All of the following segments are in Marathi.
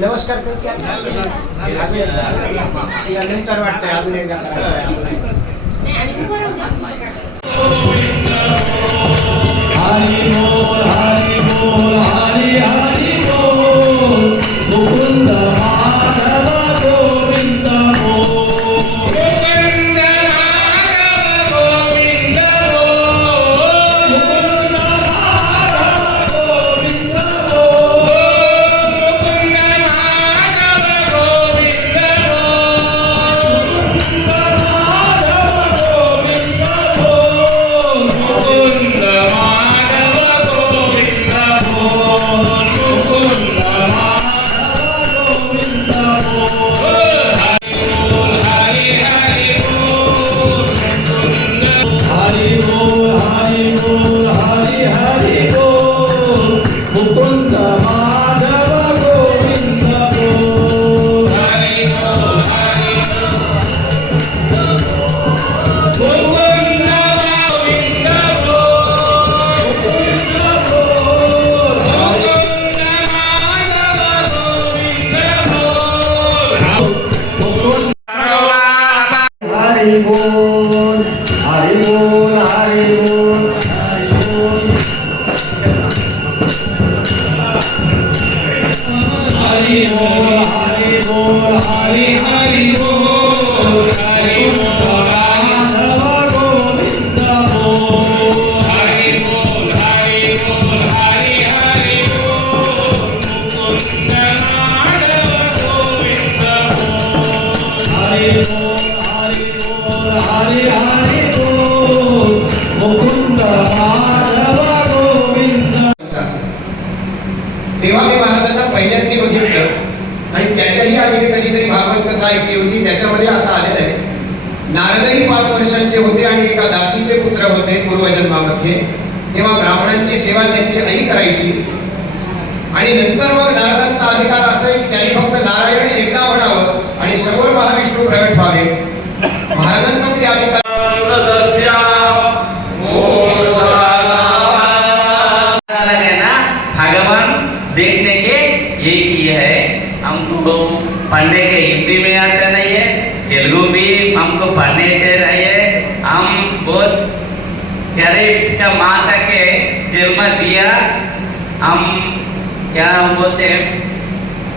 नमस्कार नंतर वाटतंय अजून एकदा करायचं तेव्हा मी महाराजांना पहिल्यांदा बघितलं आणि त्याच्याही आधी कधीतरी भागवत कथा ऐकली होती. त्याच्यामध्ये असं आलेलं आहे, नारदही 5 वर्षांचे होते आणि एका दासीचे पुत्र होते पूर्वजन्मामध्ये. तेव्हा ब्राह्मणांची सेवा त्यांची आई करायची आणि नंतर मग नारदांचा अधिकार असा आहे की त्यांनी फक्त नारायण एकदा म्हणावं आणि समोर महाविष्णू प्रगट व्हावे. महाराजांचा तरी अधिकार देखने के ये किए है. हमको पढ़ने के हिंदी में आता नहीं है, तेलुगु भी हमको पढ़ने दे रही है. हम बहुत गरीब का माता के जन्म दिया. हम क्या बोलते हैं,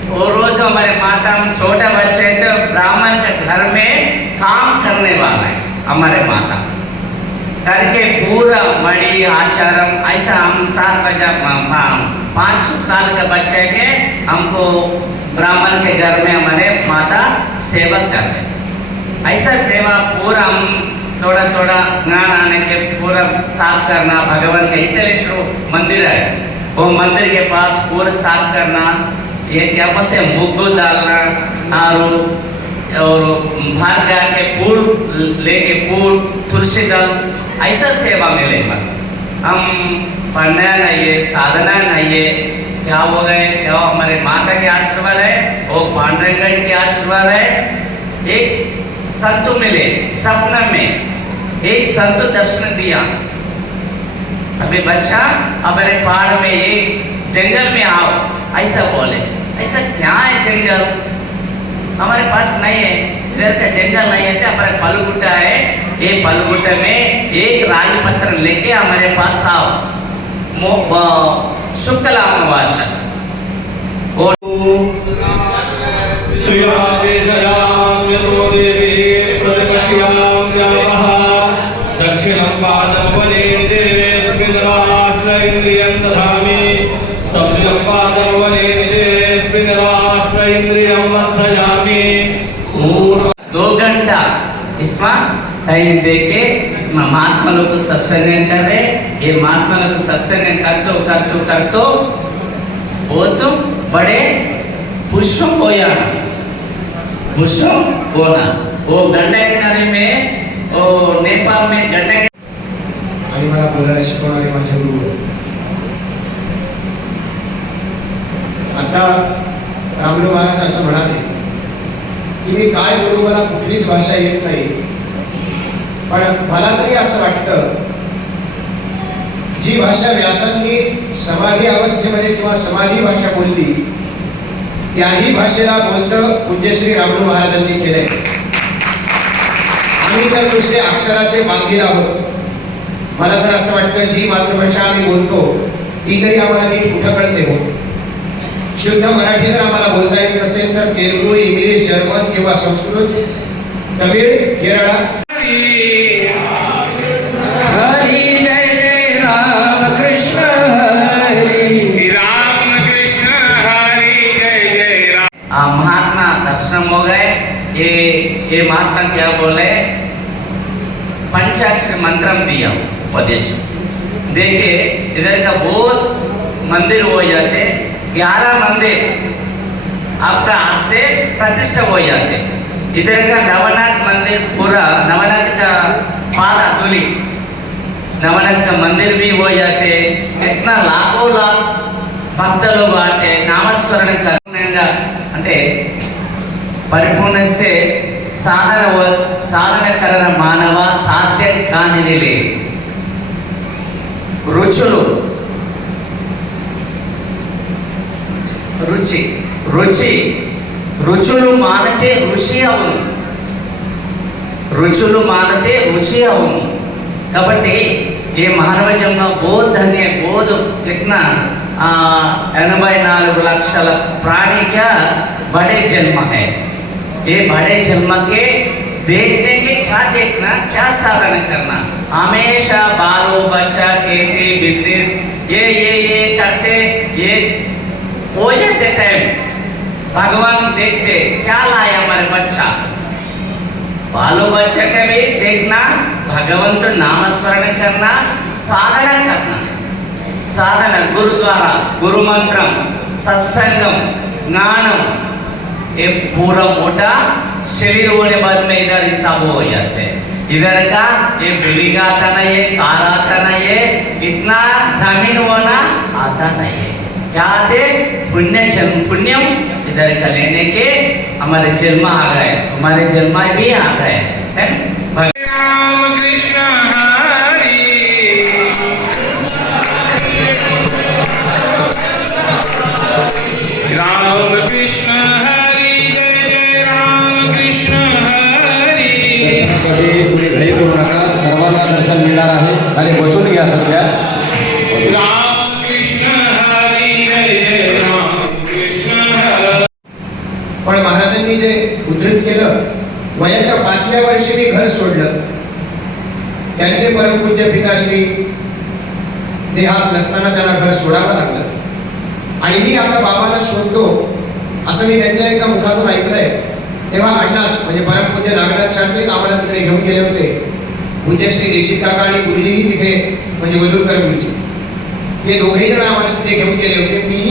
वो रोज हमारे माता, हम छोटा बच्चे तो ब्राह्मण के घर में काम करने वाला है हमारे माता करके पूरा मड़ी आचारम ऐसा हम 5 साल का बच्चे के हमको ब्राह्मण के घर में हमारे माता सेवा कर रहे. ऐसा सेवा पूरा हम थोड़ा थोड़ा ज्ञान आने के पूरा साफ करना. भगवान का इंटलेश्वर मंदिर है, वो मंदिर के पास पूरा साफ करना. ये क्या बोलते हैं, मुग्गू डालना और बाहर जाके फूल लेके फूल तुलसी दल ऐसा सेवा मिले. हम पढ़ना नहीं है, साधना नहीं है, क्या हो गए, क्या हमारे माता के आशीर्वाद है, वो पांडुरंगगढ़ के आशीर्वाद है. एक संत मिले सपना में, एक संत दर्शन दिया. अभी बच्चा हमारे पहाड़ में एक जंगल में आओ ऐसा बोले. ऐसा क्या है जंगल, हमारे पास नहीं है, इधर का जंगल नहीं है. हमारे पलगुट्टा है, ये पलगुट्टा में एक राजपत्र लेके हमारे पास आओ. शुक्ला अमावस्या प्रार्थयामि। पूर्व 2 घंटा इसमें टाइम देके महात्मा लोग को सत्संग कर रहे। ये महात्मा लोग को सत्संग करतो वो तो बड़े पुष्प बोया पुष्प बोना वो गंगा किनारे में वो नेपाल में गंगा आणि मला बोलायला शिकवणारे माझे गुरु आता रामदेव महाराज असं म्हणाले की मी काय बोलू, मला कुठलीच भाषा येत नाही, पण मला तरी असं वाटतं जी भाषा व्यासांनी समाधी अवस्थेमध्ये किंवा समाधी भाषा बोलली त्याही भाषेला बोलतं पूज्य श्री रामदेव महाराजांनी केलंय. आम्ही तर नुसते अक्षराचे बांधील आहोत. मला तर असं वाटतं जी मातृभाषा आम्ही बोलतो ती तरी आम्हाला नीट कुठं कळते हो. शुद्ध मराठी जर आम्हाला बोलता येत नसेल तर तेलुगू, इंग्लिश, जर्मन किंवा संस्कृत, तमिळ, केरळा. हरी जय जय राम कृष्ण हरी राम कृष्ण हरि जय जय राम। महात्मा दर्शन हो गए। ये महात्मा क्या बोले, पंचाक्षर मंत्र दिया उपदेश देके इधर का बहुत मंदिर हो जाते, 11 मंदिर आपका आज से प्रतिष्ठा हो जाते। इधर का नवनाथ मंदिर पूरा नवनाथ का पादा तुली नवनाथ का मंदिर भी हो जाते। इतना लाखों लाख भक्त लोग आते नामस्मरण करने అంటే పరిపూర్ణ से సాధన కరణ మానవ సాధ్యం కానిది లేదు. రుచులు రుచి రుచి రుచులు మానతే రుచి అవును, రుచులు మానతే రుచి అవును. కాబట్టి ये मानव जन्म बहुत धन्य बहुत कितना 84 लक्षल प्राणी का बड़े जन्म है। ये बड़े जन्म के देखने के क्या देखना, क्या साधन करना, हमेशा बालो बच्चा खेती बिजनेस ये करते ये हो जाते टाइम भगवान देखते क्या लाया हमारे बच्चा, बालो बच्चा का भी देखना, भगवान तो नामस्मरण करना, साधना करना, साधना गुरुद्वारा गुरु मंत्रम सत्संगम ज्ञानम ये पूरा मोटा शरीर होने बाद में इधर हिसाब हो जाते हैं। इधर का ये बिल्डिंग आता नहीं है, कार आता नहीं है, इतना जमीन होना आता नहीं है। चाहते पुण्यम इधर का लेने के हमारे जन्म आ गए, हमारे जन्म भी आ गए हैं। राम कृष्ण हरि राम कृष्ण हरि जय जय राम कृष्ण हरि। साठी तुम्ही घरी करू नका, सर्वांना दर्शन मिळणार आहे आणि बसून घ्या सध्या. राम कृष्ण हरि जय जय राम कृष्ण हरि। पण महाराजांनी जे उद्धृत केलं, वयाच्या 5व्या वर्षी मी घर सोडलं. त्यांचे परमपूज्य पिताश्री देहात नसताना त्यांना घर सोडावं लागलं आणि मी आता बाबाला शोधतो असं मी त्यांच्या एका मुखातून ऐकलंय. तेव्हा अण्णाच म्हणजे परमपूज्य नागनाथ शास्त्री आम्हाला तिकडे घेऊन गेले होते. पूज्य श्री देशिक काका आणि गुरुजीही तिथे म्हणजे वजूरकर गुरुजी हे दोघेही जण आम्हाला तिथे घेऊन गेले होते. मी